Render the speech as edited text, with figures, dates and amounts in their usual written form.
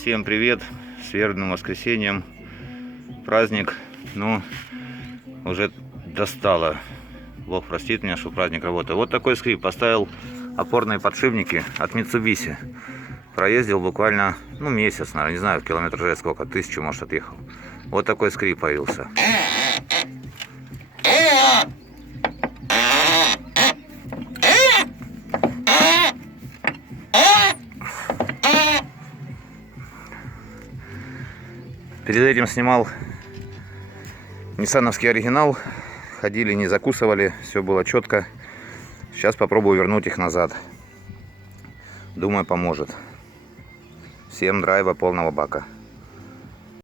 Всем привет! С вербным воскресеньем. Праздник, ну, уже достало. Бог простит меня, что праздник работает. Вот такой скрип. Поставил опорные подшипники от Mitsubishi. Проездил буквально, месяц, наверное, не знаю, километр же сколько, 1000, может, отъехал. Вот такой скрип появился. Перед этим снимал ниссановский оригинал. Ходили, не закусывали, все было четко. Сейчас попробую вернуть их назад. Думаю, поможет. Всем драйва полного бака.